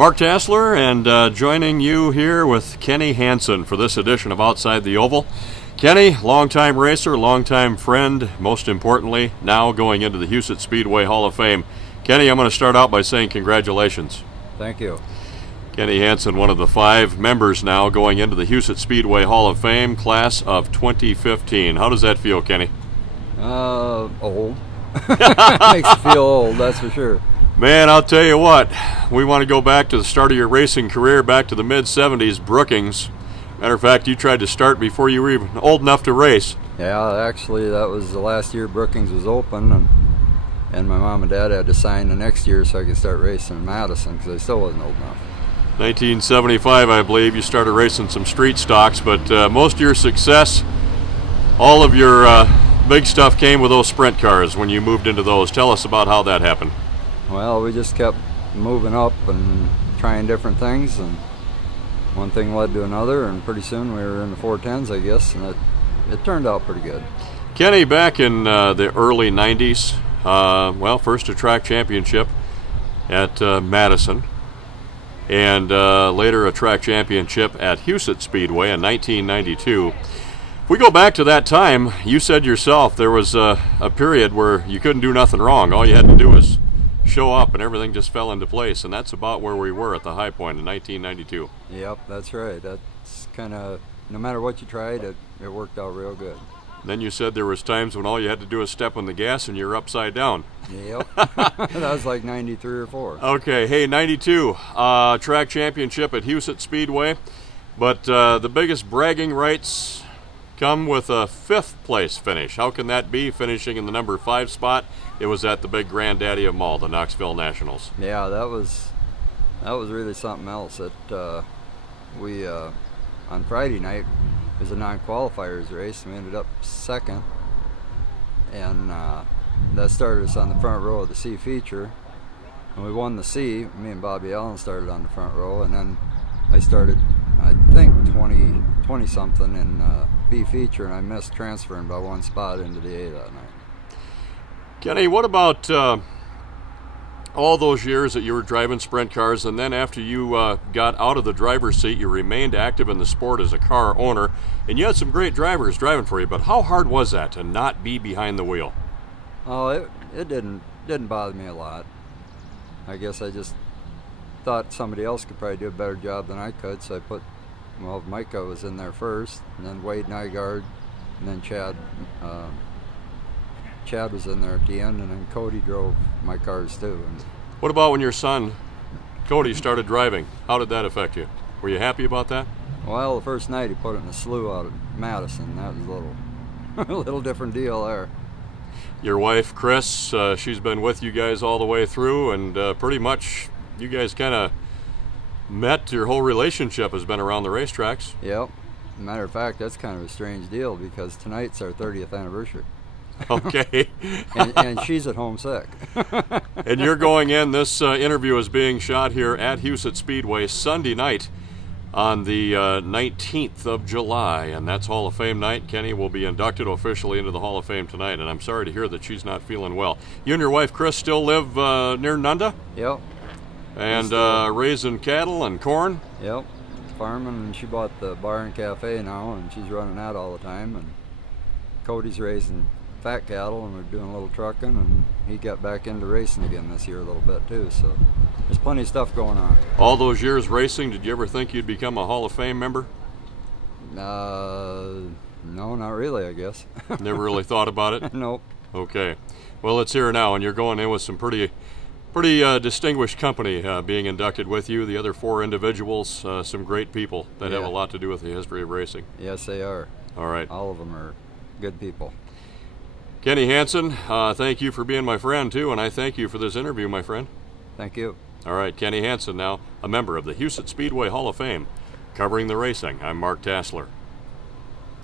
Mark Tassler, and joining you here with Kenny Hansen for this edition of Outside the Oval. Kenny, longtime racer, longtime friend, most importantly, now going into the Huset Speedway Hall of Fame. Kenny, I'm going to start out by saying congratulations. Thank you. Kenny Hansen, one of the 5 members now going into the Huset Speedway Hall of Fame, class of 2015. How does that feel, Kenny? Old. Makes you feel old, that's for sure. Man, I'll tell you what, we want to go back to the start of your racing career, back to the mid-70s, Brookings. Matter of fact, you tried to start before you were even old enough to race. Yeah, actually, that was the last year Brookings was open, and my mom and dad had to sign the next year so I could start racing in Madison, because I still wasn't old enough. 1975, I believe, you started racing some street stocks, but most of your success, all of your big stuff came with those sprint cars when you moved into those. Tell us about how that happened. Well, we just kept moving up and trying different things, and one thing led to another, and pretty soon we were in the 410s, I guess, and it turned out pretty good. Kenny, back in the early 90s, well, first a track championship at Madison, and later a track championship at Huset Speedway in 1992. If we go back to that time, you said yourself there was a period where you couldn't do nothing wrong. All you had to do was show up and everything just fell into place, and that's about where we were at the high point in 1992. Yep, that's right. That's kind of, no matter what you tried, it worked out real good. Then you said there was times when all you had to do was step on the gas and you're upside down. Yep. That was like 93 or 4. Okay, hey, 92, track championship at Huset Speedway, but the biggest bragging rights come with a 5th place finish. How can that be, finishing in the number 5 spot? It was at the big granddaddy of them all, the Knoxville Nationals. Yeah, that was really something else. We on Friday night, it was a non-qualifiers race, and we ended up 2nd, and that started us on the front row of the C feature, and we won the C. Me and Bobby Allen started on the front row, and then I started, I think, 20 something in B feature, and I missed transferring by 1 spot into the A that night. Kenny, what about all those years that you were driving sprint cars, and then after you got out of the driver's seat, you remained active in the sport as a car owner, and you had some great drivers driving for you, but how hard was that to not be behind the wheel? Oh, it didn't bother me a lot. I guess I just thought somebody else could probably do a better job than I could, so I put, well, Micah was in there first, and then Wade Nygaard, and then Chad was in there at the end, and then Cody drove my cars too. And what about when your son, Cody, started driving? How did that affect you? Were you happy about that? Well, the first night he put it in a slough out of Madison. That was a little different deal there. Your wife, Chris, she's been with you guys all the way through, and pretty much you guys kind of met. Your whole relationship has been around the racetracks. Yep. Matter of fact, that's kind of a strange deal, because tonight's our 30th anniversary. Okay. and she's at home sick. And you're going in, this interview is being shot here at Huset Speedway Sunday night on the 19th of July, and that's Hall of Fame night. Kenny will be inducted officially into the Hall of Fame tonight, and I'm sorry to hear that she's not feeling well. You and your wife, Chris, still live near Nunda? Yep. And raising cattle and corn? Yep. Farming, and she bought the bar and cafe now, and she's running that all the time, and Cody's raising fat cattle, and we're doing a little trucking, and he got back into racing again this year a little bit too, so there's plenty of stuff going on. All those years racing, did you ever think you'd become a Hall of Fame member? No, not really, I guess. Never really thought about it? Nope. Okay. Well, it's here now, and you're going in with some pretty distinguished company being inducted with you. The other 4 individuals, some great people that have a lot to do with the history of racing. Yes, they are. All right. All of them are good people. Kenny Hansen, thank you for being my friend, too, and I thank you for this interview, my friend. Thank you. All right, Kenny Hansen now, a member of the Huset Speedway Hall of Fame, covering the racing. I'm Mark Tassler.